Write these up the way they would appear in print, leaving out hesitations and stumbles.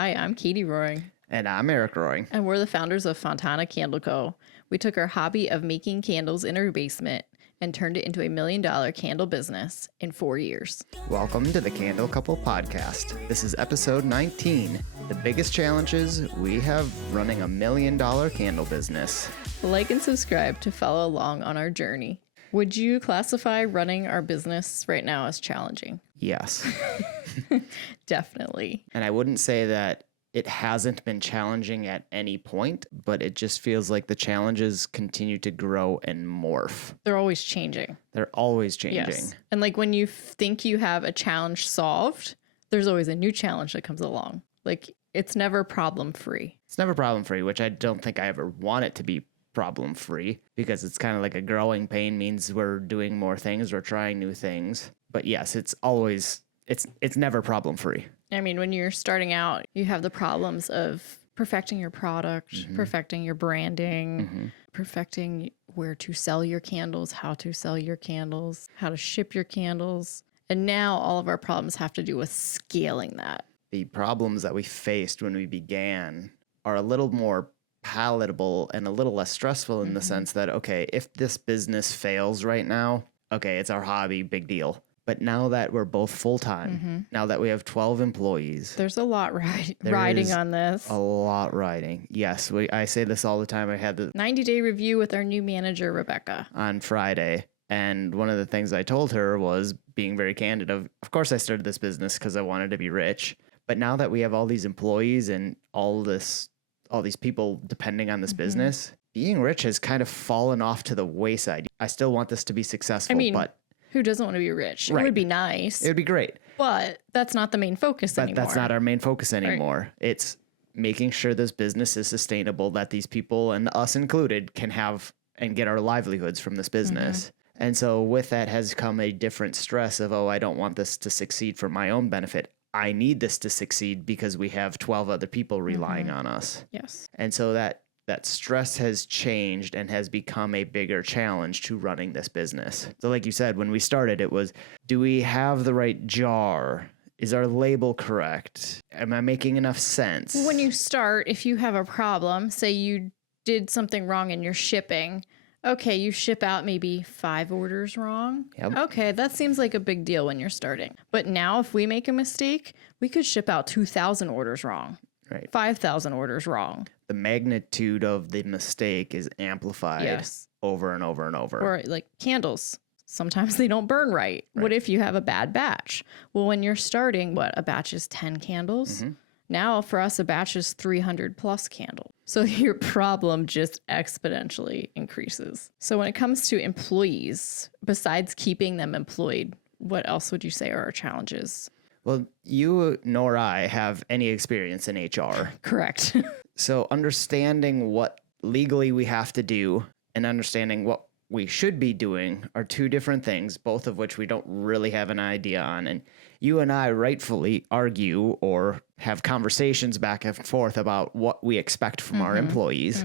Hi, I'm Katie Roering. And I'm Eric Roering. And we're the founders of Fontana Candle Co. We took our hobby of making candles in our basement and turned it into $1 million candle business in 4 years. Welcome to the Candle Couple podcast. This is episode 19, the biggest challenges we have running $1 million candle business. Like and subscribe to follow along on our journey. Would you classify running our business right now as challenging? Yes. Definitely. And I wouldn't say that it hasn't been challenging at any point, but it just feels like the challenges continue to grow and morph. They're always changing. They're always changing. Yes. And like when you think you have a challenge solved, there's always a new challenge that comes along. Like it's never problem free. It's never problem free, which I don't think I ever want it to be problem free, because it's kind of like a growing pain means we're doing more things, we're trying new things. But yes, it's always, it's never problem free. I mean, when you're starting out, you have the problems of perfecting your product, perfecting your branding, perfecting where to sell your candles, how to sell your candles, how to ship your candles. And now all of our problems have to do with scaling that. The problems that we faced when we began are a little more palatable and a little less stressful in the sense that, okay, if this business fails right now, okay, it's our hobby, big deal. But now that we're both full-time, now that we have 12 employees. There's a lot riding on this. A lot riding. Yes, I say this all the time. I had the 90-day review with our new manager, Rebecca, on Friday. And one of the things I told her was being very candid of course I started this business because I wanted to be rich. But now that we have all these employees and all these people depending on this business, being rich has kind of fallen off to the wayside. I still want this to be successful, but who doesn't want to be rich? Right. It would be nice. It would be great. But that's not the main focus anymore. That's not our main focus anymore. Right. It's making sure this business is sustainable, that these people, and us included, can have and get our livelihoods from this business. And so with that has come a different stress of, I don't want this to succeed for my own benefit. I need this to succeed because we have 12 other people relying on us. Yes. And so that stress has changed and has become a bigger challenge to running this business. So like you said, when we started, it was, do we have the right jar? Is our label correct? Am I making enough sense? When you start, if you have a problem, say you did something wrong in your shipping, okay, you ship out maybe 5 orders wrong. Yep. Okay, that seems like a big deal when you're starting. But now if we make a mistake, we could ship out 2,000 orders wrong. Right. 5,000 orders wrong. The magnitude of the mistake is amplified over and over and over. Or like candles. Sometimes they don't burn right. What if you have a bad batch? Well, when you're starting, a batch is 10 candles? Now for us, a batch is 300 plus candles. So your problem just exponentially increases. So when it comes to employees, besides keeping them employed, what else would you say are our challenges? Well, you nor I have any experience in HR. Correct. So understanding what legally we have to do and understanding what we should be doing are two different things, both of which we don't really have an idea on. And you and I rightfully argue or have conversations back and forth about what we expect from our employees.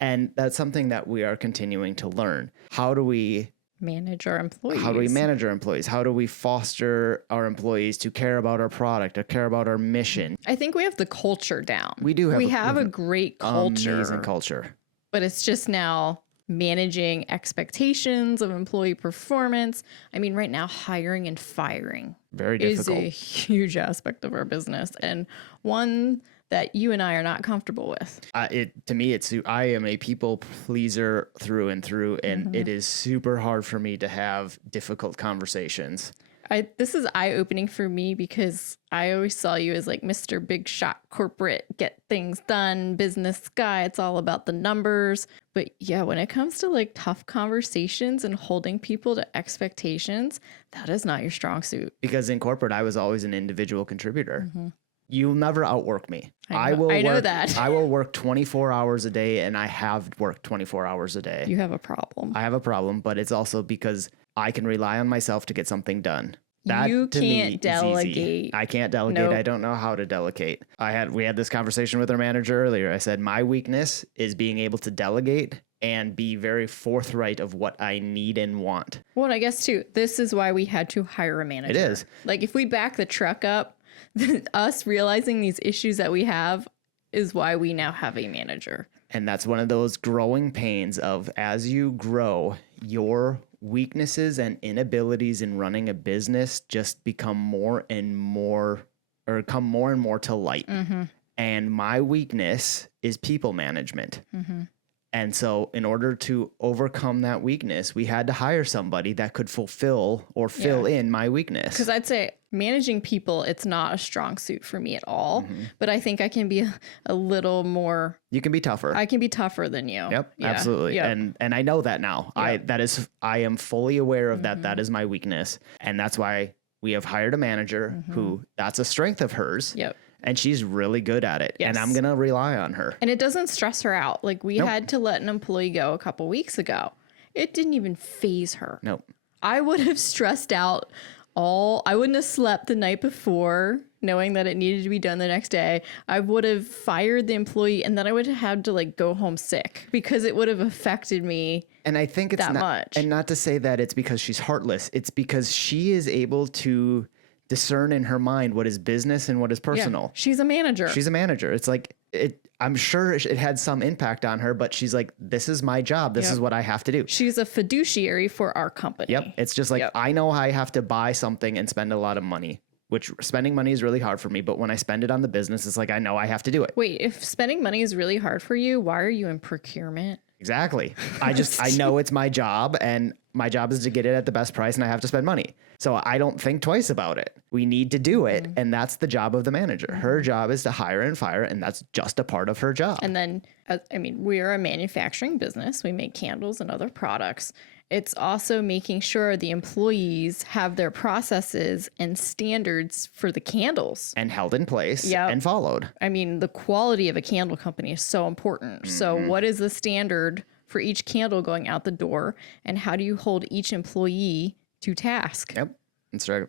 And that's something that we are continuing to learn. How do we manage our employees? How do we manage our employees? How do we foster our employees to care about our product or care about our mission? I think we have the culture down. We do have we have a great culture. Amazing culture. But it's just now managing expectations of employee performance. I mean, right now, hiring and firing very difficult. Is a huge aspect of our business and one that you and I are not comfortable with. To me, I am a people pleaser through and through, and it is super hard for me to have difficult conversations. This is eye-opening for me because I always saw you as like Mr. Big Shot corporate, get things done, business guy. It's all about the numbers. But yeah, when it comes to like tough conversations and holding people to expectations, that is not your strong suit. Because in corporate, I was always an individual contributor. You'll never outwork me. I know that. I will work 24 hours a day, and I have worked 24 hours a day. You have a problem. I have a problem, but it's also because I can rely on myself to get something done. That you to me can't delegate. I can't delegate. Nope. I don't know how to delegate. We had this conversation with our manager earlier. I said, my weakness is being able to delegate and be very forthright of what I need and want. Well, I guess too, this is why we had to hire a manager. It is. Like if we back the truck up, us realizing these issues that we have is why we now have a manager. And that's one of those growing pains of, as you grow, your weaknesses and inabilities in running a business just become more and more, or come more and more to light. And my weakness is people management. And so in order to overcome that weakness, we had to hire somebody that could fulfill or fill in my weakness. Because I'd say managing people, it's not a strong suit for me at all. But I think I can be a little more. You can be tougher. I can be tougher than you. Yep, absolutely. Yep. And I know that now. Yep. I am fully aware of that. That is my weakness. And that's why we have hired a manager who, that's a strength of hers. Yep. And she's really good at it. Yes. And I'm going to rely on her. And it doesn't stress her out. Like we had to let an employee go a couple weeks ago. It didn't even phase her. Nope. I would have stressed out I wouldn't have slept the night before knowing that it needed to be done the next day. I would have fired the employee and then I would have had to like go home sick because it would have affected me. And I think it's that much. And not to say that it's because she's heartless. It's because she is able to discern in her mind what is business and what is personal. Yeah, she's a manager. She's a manager. It's like, I'm sure it had some impact on her, but she's like, this is my job. This is what I have to do. She's a fiduciary for our company. Yep. It's just like, I know I have to buy something and spend a lot of money, which spending money is really hard for me. But when I spend it on the business, it's like, I know I have to do it. Wait, if spending money is really hard for you, why are you in procurement? Exactly. I know it's my job and my job is to get it at the best price and I have to spend money. So I don't think twice about it. We need to do it. And that's the job of the manager. Her job is to hire and fire. And that's just a part of her job. And then, we are a manufacturing business. We make candles and other products. It's also making sure the employees have their processes and standards for the candles. And held in place and followed. The quality of a candle company is so important. So what is the standard for each candle going out the door? And how do you hold each employee to task? Yep.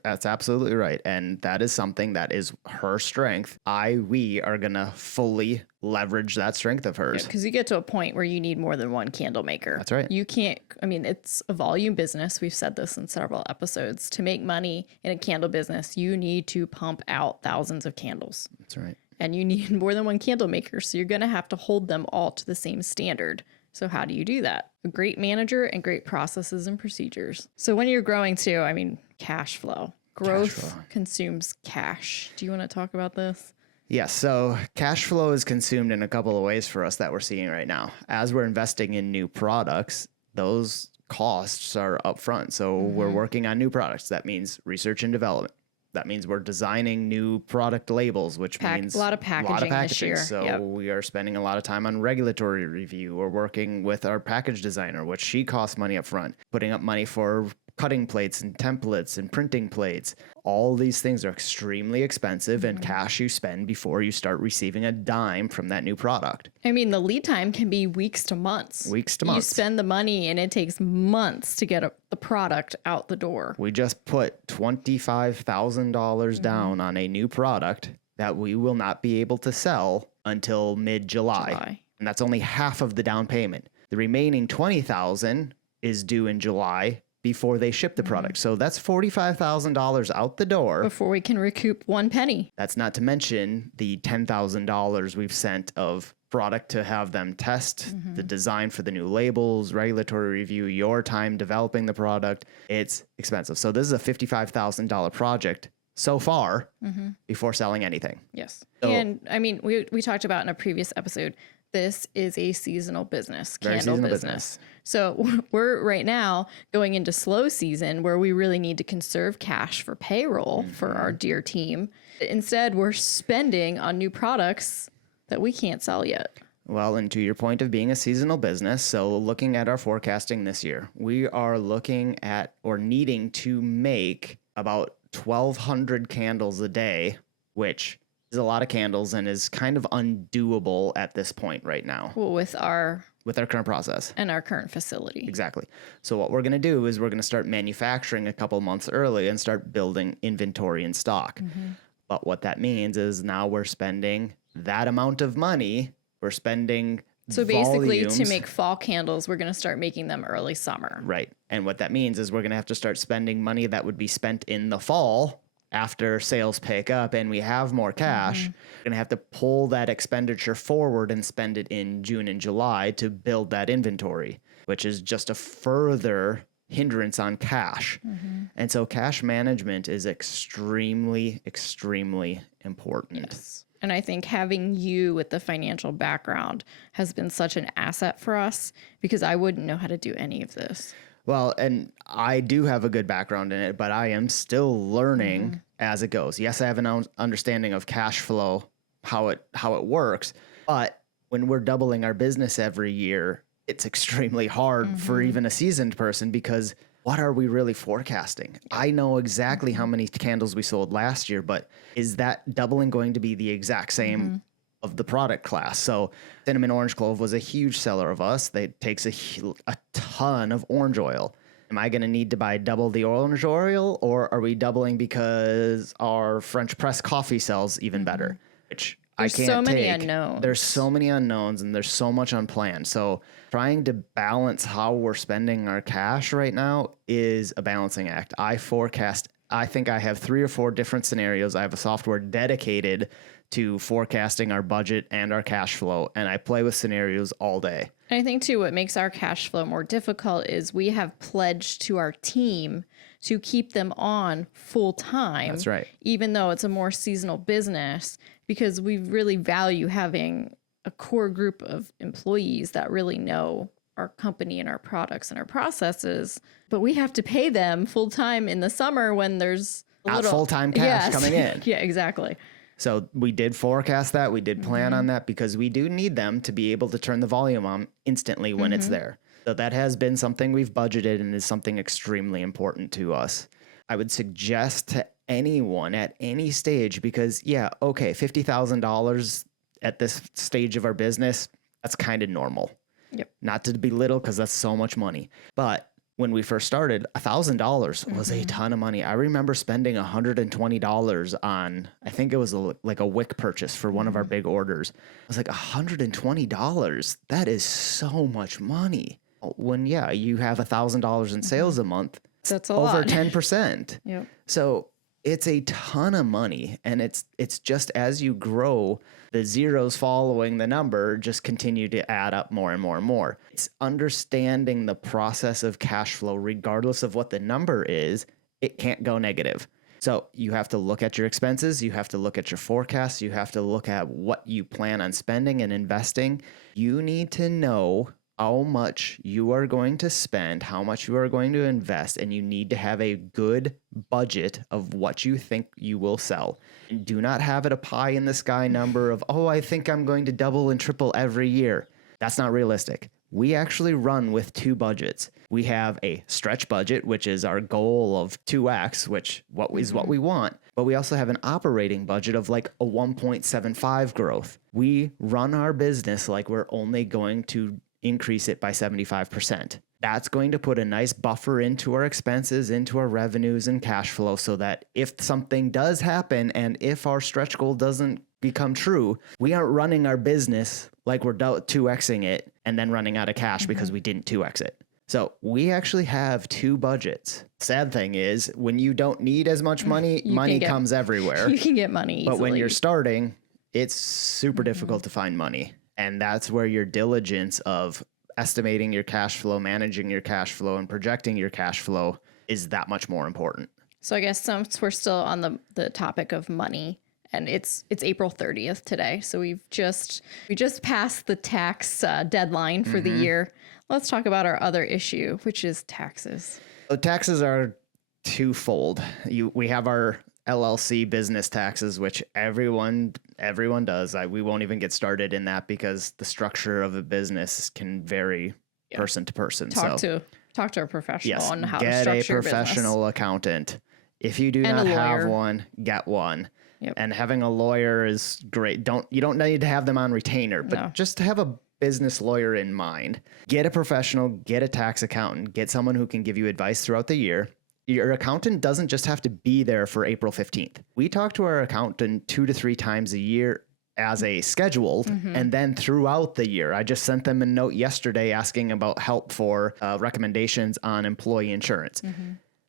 That's absolutely right. And that is something that is her strength. We are going to fully leverage that strength of hers. Because you get to a point where you need more than one candle maker. That's right. You can't, it's a volume business. We've said this in several episodes. To make money in a candle business, you need to pump out thousands of candles. That's right. And you need more than one candle maker. So you're going to have to hold them all to the same standard. So how do you do that? A great manager and great processes and procedures. So when you're growing too, cash flow. Growth consumes cash. Do you want to talk about this? Yes. So cash flow is consumed in a couple of ways for us that we're seeing right now. As we're investing in new products, those costs are upfront. So we're working on new products. That means research and development. That means we're designing new product labels, which means a lot of packaging this year. So we are spending a lot of time on regulatory review. We're working with our package designer, which she costs money up front, putting up money for cutting plates and templates and printing plates. All these things are extremely expensive and cash you spend before you start receiving a dime from that new product. The lead time can be weeks to months. Weeks to months. You spend the money and it takes months to get the product out the door. We just put $25,000 down on a new product that we will not be able to sell until mid-July. And that's only half of the down payment. The remaining $20,000 is due in July before they ship the product. So that's $45,000 out the door. Before we can recoup one penny. That's not to mention the $10,000 we've sent of product to have them test the design for the new labels, regulatory review, your time developing the product. It's expensive. So this is a $55,000 project so far before selling anything. Yes. So, and we talked about in a previous episode, this is a seasonal business, candle business. So we're right now going into slow season where we really need to conserve cash for payroll for our dear team. Instead, we're spending on new products that we can't sell yet. Well, and to your point of being a seasonal business, so looking at our forecasting this year, we are looking at or needing to make about 1,200 candles a day, which is a lot of candles and is kind of undoable at this point right now. Well, with our current process and our current facility. Exactly. So what we're going to do is we're going to start manufacturing a couple months early and start building inventory and stock. But what that means is now we're spending that amount of money. We're spending basically volumes. To make fall candles, we're going to start making them early summer. Right. And what that means is we're going to have to start spending money that would be spent in the fall after sales pick up and we have more cash, we're going to have to pull that expenditure forward and spend it in June and July to build that inventory, which is just a further hindrance on cash. And so cash management is extremely, extremely important. Yes. And I think having you with the financial background has been such an asset for us, because I wouldn't know how to do any of this. Well, and I do have a good background in it, but I am still learning as it goes. Yes, I have an understanding of cash flow, how it works, but when we're doubling our business every year, it's extremely hard for even a seasoned person, because what are we really forecasting? I know exactly how many candles we sold last year, but is that doubling going to be the exact same of the product class? So cinnamon orange clove was a huge seller of us. That takes a ton of orange oil. Am I going to need to buy double the orange oil, or are we doubling because our French press coffee sells even better? Which There's I can't so many take. unknowns. There's so many unknowns, and there's so much unplanned. So trying to balance how we're spending our cash right now is a balancing act. I forecast. I think I have 3 or 4 different scenarios. I have a software dedicated to forecasting our budget and our cash flow, and I play with scenarios all day. And I think too, what makes our cash flow more difficult is we have pledged to our team to keep them on full time. That's right. Even though it's a more seasonal business, because we really value having a core group of employees that really know our company and our products and our processes, but we have to pay them full time in the summer when there's Not full-time cash coming in. Yeah, exactly. So we did forecast that. We did plan on that, because we do need them to be able to turn the volume on instantly when it's there. So that has been something we've budgeted and is something extremely important to us. I would suggest to anyone at any stage, because okay, $50,000 at this stage of our business, that's kind of normal. Yep. Not to belittle, because that's so much money. But when we first started, $1,000 was a ton of money. I remember spending $120 on, I think it was like a wick purchase for one of our big orders. I was like, $120? That is so much money. When, you have $1,000 in sales a month, That's a over lot. 10%. Yep. So it's a ton of money, and it's just as you grow, the zeros following the number just continue to add up more and more and more. It's understanding the process of cash flow, regardless of what the number is. It can't go negative. So you have to look at your expenses, you have to look at your forecasts, you have to look at what you plan on spending and investing. You need to know how much you are going to spend, how much you are going to invest, and you need to have a good budget of what you think you will sell. And do not have it a pie in the sky number of, I think I'm going to double and triple every year. That's not realistic. We actually run with 2 budgets. We have a stretch budget, which is our goal of 2x, which is what we want. But we also have an operating budget of like a 1.75 growth. We run our business like we're only going to increase it by 75%. That's going to put a nice buffer into our expenses, into our revenues and cash flow, so that if something does happen and if our stretch goal doesn't become true, we aren't running our business like we're 2xing it and then running out of cash because we didn't 2x it. So we actually have 2 budgets. Sad thing is, when you don't need as much money, money comes everywhere. You can get money easily. But when you're starting, it's super difficult to find money. And that's where your diligence of estimating your cash flow, managing your cash flow, and projecting your cash flow is that much more important. So I guess since we're still on the topic of money, and it's April 30th today, so we just passed the tax deadline for the year. Let's talk about our other issue, which is taxes. So taxes are twofold. We have our LLC business taxes, which everyone does. We won't even get started in that, because the structure of a business can vary person to person. Talk to a professional on how to get structure a your business. professional accountant. If you do not have one, get one. Yep. And having a lawyer is great. You don't need to have them on retainer, but just to have a business lawyer in mind. Get a professional, get a tax accountant, get someone who can give you advice throughout the year. Your accountant doesn't just have to be there for April 15th. We talk to our accountant 2 to 3 times a year as a scheduled, and then throughout the year. I just sent them a note yesterday asking about help for recommendations on employee insurance.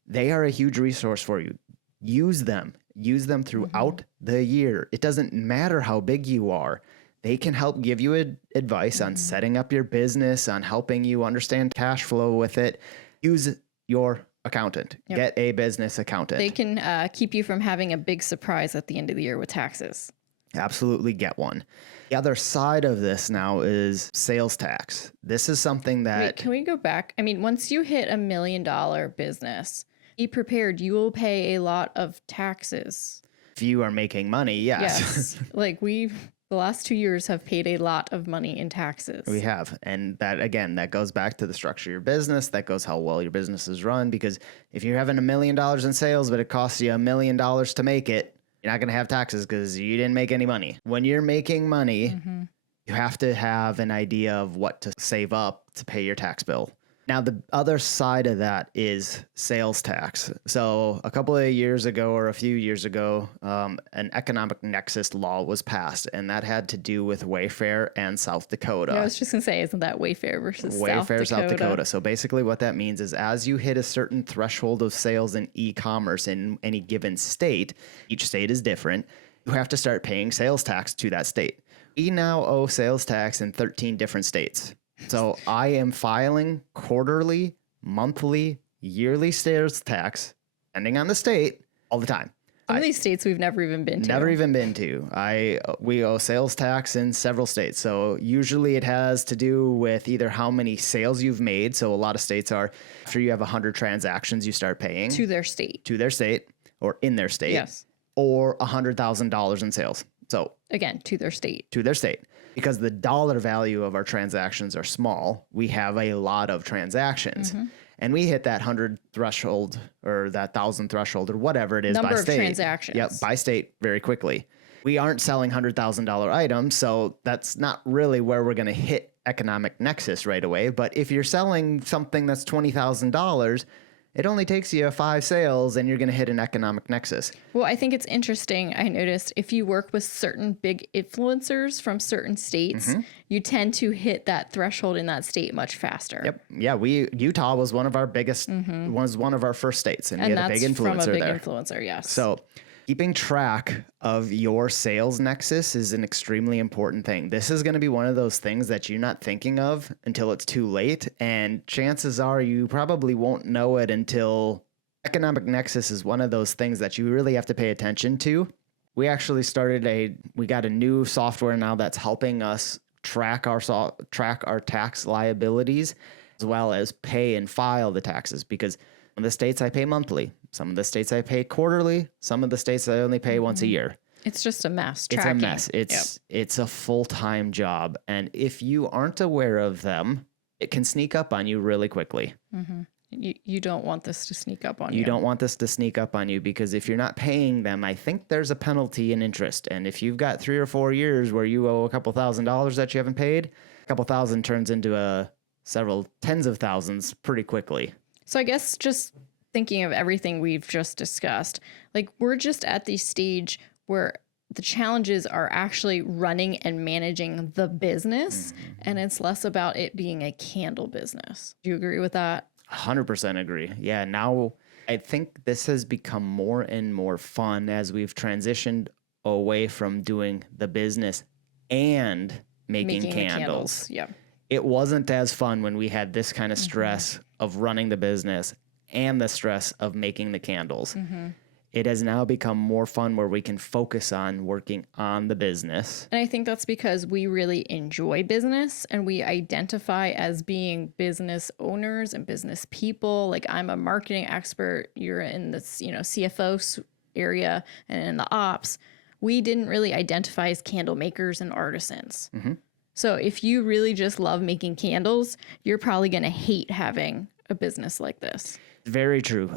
They are a huge resource for you. Use them. Use them throughout the year. It doesn't matter how big you are. They can help give you advice on setting up your business, on helping you understand cash flow with it. Use your accountant. Yep. Get a business accountant. They can keep you from having a big surprise at the end of the year with taxes. Absolutely get one. The other side of this now is sales tax. This is something that... Wait, can we go back? I mean, once you hit $1 million business, be prepared. You will pay a lot of taxes. If you are making money, yes. Like the last 2 years have paid a lot of money in taxes. We have. And that, again, that goes back to the structure of your business. That goes how well your business is run. Because if you're having $1 million in sales, but it costs you $1 million to make it, you're not going to have taxes because you didn't make any money. When you're making money, you have to have an idea of what to save up to pay your tax bill. Now, the other side of that is sales tax. So a couple of years ago or a few years ago, an economic nexus law was passed, and that had to do with Wayfair and South Dakota. Yeah, I was just going to say, isn't that Wayfair versus Wayfair, South Dakota. So basically what that means is as you hit a certain threshold of sales in e-commerce in any given state, each state is different, you have to start paying sales tax to that state. We now owe sales tax in 13 different states. So I am filing quarterly, monthly, yearly sales tax, depending on the state, all the time. Some of these states we've never even been to. Never even been to. We owe sales tax in several states. So usually it has to do with either how many sales you've made. So a lot of states are, after you have 100 transactions, you start paying. To their state. To their state or in their state. Yes. Or $100,000 in sales. So again, to their state. To their state. Because the dollar value of our transactions are small, we have a lot of transactions. And we hit that 100 threshold or that 1,000 threshold or whatever it is Number by of state. transactions. Yep, by state very quickly. We aren't selling $100,000 items, so that's not really where we're going to hit economic nexus right away. But if you're selling something that's $20,000, it only takes you 5 sales and you're going to hit an economic nexus. Well, I think it's interesting. I noticed if you work with certain big influencers from certain states, you tend to hit that threshold in that state much faster. Yep. Yeah. Utah was one of our biggest, was one of our first states, and we had a big influencer from a big there. Influencer, yes. So keeping track of your sales nexus is an extremely important thing. This is going to be one of those things that you're not thinking of until it's too late. And chances are you probably won't know it until economic nexus is one of those things that you really have to pay attention to. We actually we got a new software now that's helping us track our tax liabilities as well as pay and file the taxes, because some of the states I pay monthly. Some of the states I pay quarterly. Some of the states I only pay once a year. It's just a mess. It's a mess. It's a full-time job. And if you aren't aware of them, it can sneak up on you really quickly. You don't want this to sneak up on you. You don't want this to sneak up on you, because if you're not paying them, I think there's a penalty and interest. And if you've got 3 or 4 years where you owe a couple $1,000s that you haven't paid, a couple thousand turns into several tens of thousands pretty quickly. So I guess just thinking of everything we've just discussed, like we're just at the stage where the challenges are actually running and managing the business, and it's less about it being a candle business. Do you agree with that? 100% agree. Yeah. Now I think this has become more and more fun as we've transitioned away from doing the business and making candles. Yeah. It wasn't as fun when we had this kind of stress of running the business and the stress of making the candles. It has now become more fun where we can focus on working on the business. And I think that's because we really enjoy business and we identify as being business owners and business people. Like I'm a marketing expert, you're in this, CFO area and in the ops. We didn't really identify as candle makers and artisans. So if you really just love making candles, you're probably going to hate having a business like this. Very true.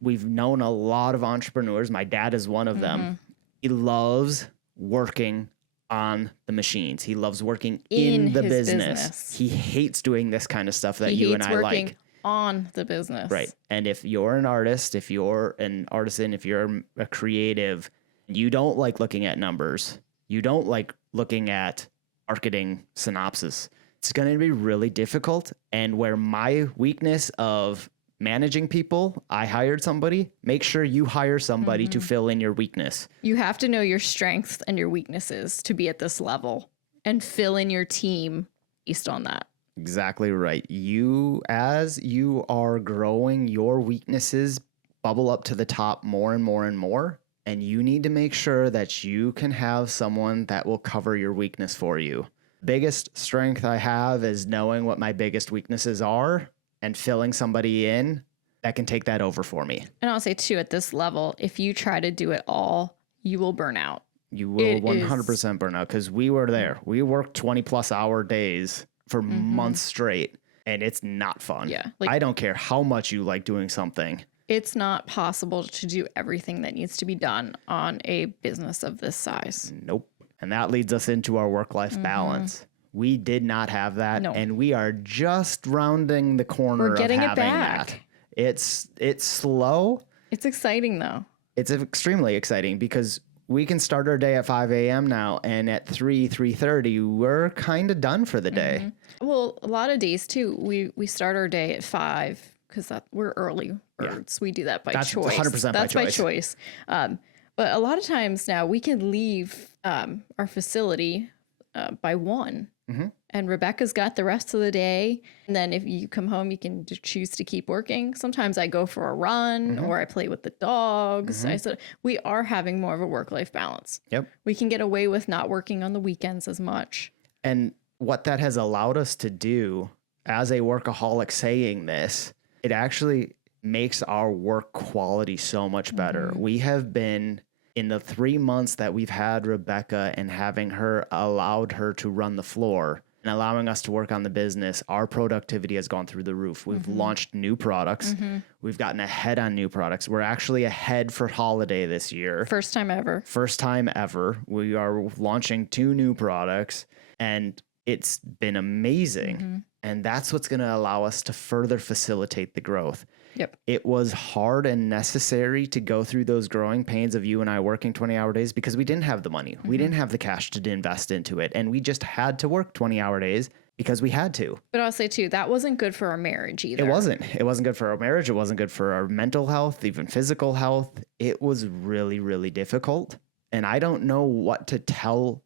We've known a lot of entrepreneurs. My dad is one of them. He loves working on the machines. He loves working in the business. He hates doing this kind of stuff that you and I like. He hates working on the business. Right. And if you're an artist, if you're an artisan, if you're a creative, you don't like looking at numbers. You don't like looking at marketing synopsis. It's going to be really difficult. And where my weakness of managing people, I hired somebody. Make sure you hire somebody to fill in your weakness. You have to know your strengths and your weaknesses to be at this level and fill in your team based on that. Exactly right. As you are growing, your weaknesses bubble up to the top more and more and more. And you need to make sure that you can have someone that will cover your weakness for you. Biggest strength I have is knowing what my biggest weaknesses are and filling somebody in that can take that over for me. And I'll say too, at this level, if you try to do it all, you will burn out. You will 100% burn out, because we were there. We worked 20+ hour days for months straight, and it's not fun. Yeah, I don't care how much you like doing something. It's not possible to do everything that needs to be done on a business of this size. Nope. And that leads us into our work-life balance. We did not have that, and we are just rounding the corner. We're getting of having it back. That. It's slow. It's exciting though. It's extremely exciting because we can start our day at 5 a.m. now, and at 3:30, we're kind of done for the day. Well, a lot of days too, we start our day at 5 because we're early birds. We do that by That's choice. 100% That's by by choice. But a lot of times now we can leave our facility by 1. And Rebecca's got the rest of the day. And then if you come home, you can choose to keep working. Sometimes I go for a run or I play with the dogs. We are having more of a work-life balance. Yep. We can get away with not working on the weekends as much. And what that has allowed us to do as a workaholic saying this, it actually makes our work quality so much better. We have been, in the 3 months that we've had Rebecca and having her, allowed her to run the floor and allowing us to work on the business, our productivity has gone through the roof. We've launched new products. We've gotten ahead on new products. We're actually ahead for holiday this year. First time ever. First time ever. We are launching 2 new products, and it's been amazing. And that's what's going to allow us to further facilitate the growth. Yep. It was hard and necessary to go through those growing pains of you and I working 20-hour days because we didn't have the money. We didn't have the cash to invest into it. And we just had to work 20-hour days because we had to. But I'll say too, that wasn't good for our marriage either. It wasn't. It wasn't good for our marriage. It wasn't good for our mental health, even physical health. It was really, really difficult. And I don't know what to tell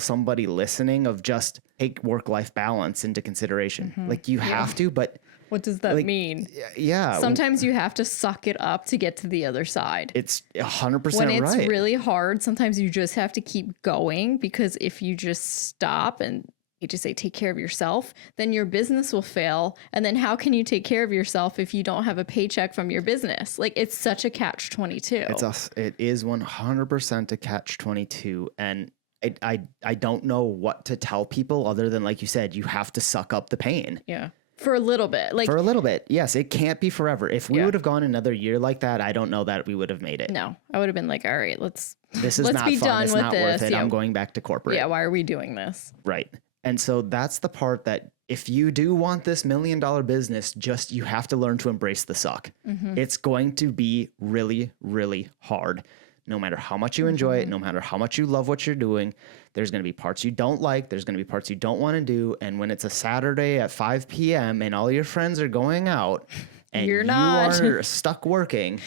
somebody listening of just take work-life balance into consideration. Like you have to, but what does that mean? Yeah. Sometimes you have to suck it up to get to the other side. It's 100% when it's right. really hard, sometimes you just have to keep going, because if you just stop and you just say, take care of yourself, then your business will fail. And then how can you take care of yourself if you don't have a paycheck from your business? Like, it's such a catch-22. It is 100% a catch-22. And I don't know what to tell people other than, like you said, you have to suck up the pain. Yeah. For a little bit. For a little bit. Yes, it can't be forever. If we would have gone another year like that, I don't know that we would have made it. No, I would have been like, all right, let's be fun. Done it's with not this. Worth it. Yeah. I'm going back to corporate. Yeah, why are we doing this? Right. And so that's the part that if you do want this $1 million business, you have to learn to embrace the suck. It's going to be really, really hard. No matter how much you enjoy it, no matter how much you love what you're doing, there's going to be parts you don't like. There's going to be parts you don't want to do. And when it's a Saturday at 5 p.m. and all your friends are going out and You're not. you are stuck working,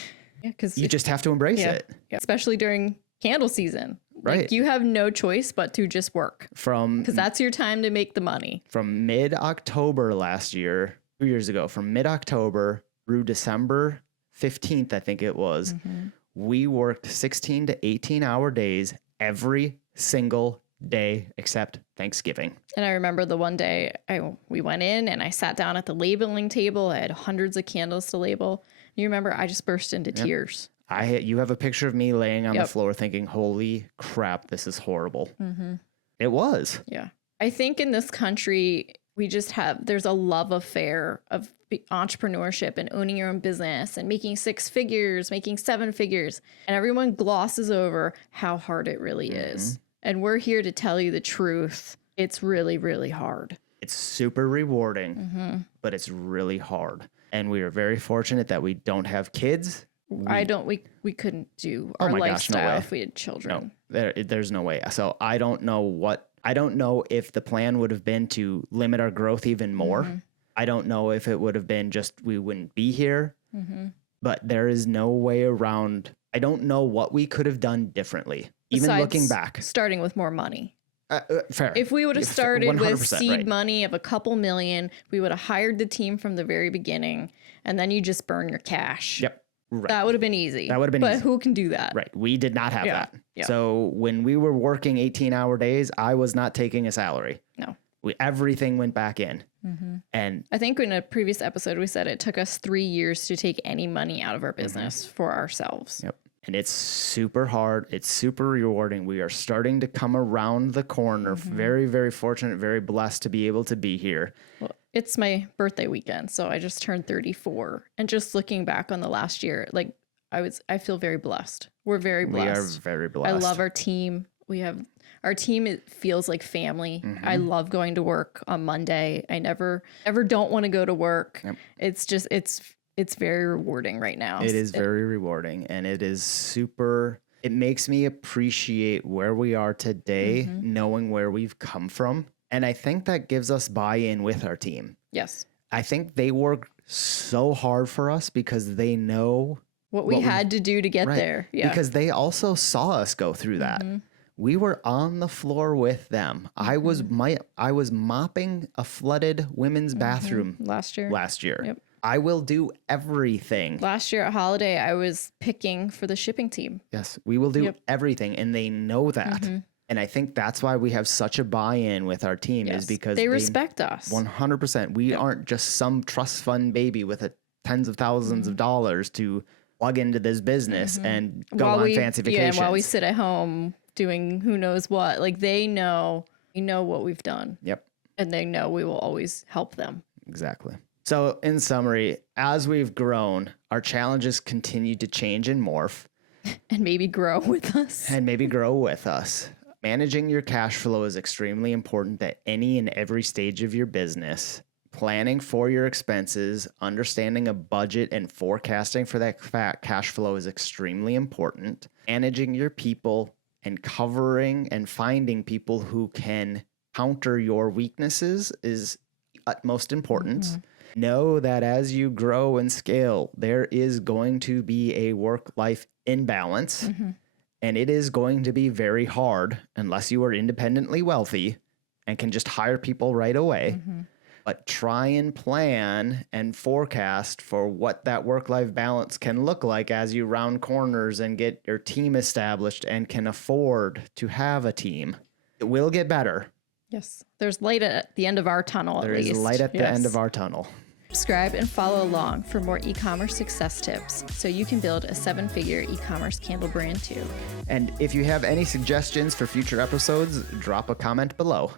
you just have to embrace it. Yeah. Especially during candle season. Right. Like, you have no choice but to just work. Because that's your time to make the money. From mid-October last year, 2 years ago, from mid-October through December 15th, I think it was, we worked 16 to 18-hour days every single day except Thanksgiving. And I remember the one day we went in and I sat down at the labeling table. I had hundreds of candles to label. You remember, I just burst into tears. You have a picture of me laying on the floor thinking, holy crap, this is horrible. It was. Yeah. I think in this country, there's a love affair of entrepreneurship and owning your own business and making 6 figures, making 7 figures. And everyone glosses over how hard it really is. And we're here to tell you the truth. It's really, really hard. It's super rewarding, but it's really hard. And we are very fortunate that we don't have kids. We couldn't do our lifestyle if we had children. No, there's no way. So I don't know if the plan would have been to limit our growth even more. I don't know if it would have been just we wouldn't be here, but there is no way around. I don't know what we could have done differently, even looking back. Starting with more money. Fair. If we would have started with seed right. money of a couple million, we would have hired the team from the very beginning, and then you just burn your cash. Yep. Right. That would have been easy. That would have been but easy. who can do that? Right. We did not have that. Yeah. So when we were working 18-hour days, I was not taking a salary. No. Everything went back in. And I think in a previous episode, we said it took us 3 years to take any money out of our business for ourselves. Yep. And it's super hard. It's super rewarding. We are starting to come around the corner. Very, very fortunate, very blessed to be able to be here. Well, it's my birthday weekend, so I just turned 34. And just looking back on the last year, like I feel very blessed. We're very blessed. We are very blessed. I love our team. Our team, it feels like family. I love going to work on Monday. I never don't want to go to work. Yep. It's just, it's very rewarding right now. It is very rewarding, and it is super, it makes me appreciate where we are today, knowing where we've come from. And I think that gives us buy-in with our team. Yes. I think they work so hard for us because they know what we had to do to get there. Yeah. Because they also saw us go through that. We were on the floor with them. I was mopping a flooded women's bathroom last year. Yep. I will do everything. Last year at Holiday, I was picking for the shipping team. Yes, we will do everything, and they know that. And I think that's why we have such a buy-in with our team is because they respect us. 100%. We aren't just some trust fund baby with tens of thousands of dollars to plug into this business and go on fancy vacations. Yeah, and while we sit at home doing who knows what, like they know what we've done. Yep. And they know we will always help them. Exactly. So in summary, as we've grown, our challenges continue to change and morph. And maybe grow with us. Managing your cash flow is extremely important at any and every stage of your business. Planning for your expenses, understanding a budget, and forecasting for that cash flow is extremely important. Managing your people and covering and finding people who can counter your weaknesses is utmost importance. Know that as you grow and scale, there is going to be a work-life imbalance, and it is going to be very hard unless you are independently wealthy and can just hire people right away. But try and plan and forecast for what that work-life balance can look like as you round corners and get your team established and can afford to have a team. It will get better. Yes. There's light at the end of our tunnel, There is light at the end of our tunnel. Subscribe and follow along for more e-commerce success tips so you can build a 7-figure e-commerce candle brand too. And if you have any suggestions for future episodes, drop a comment below.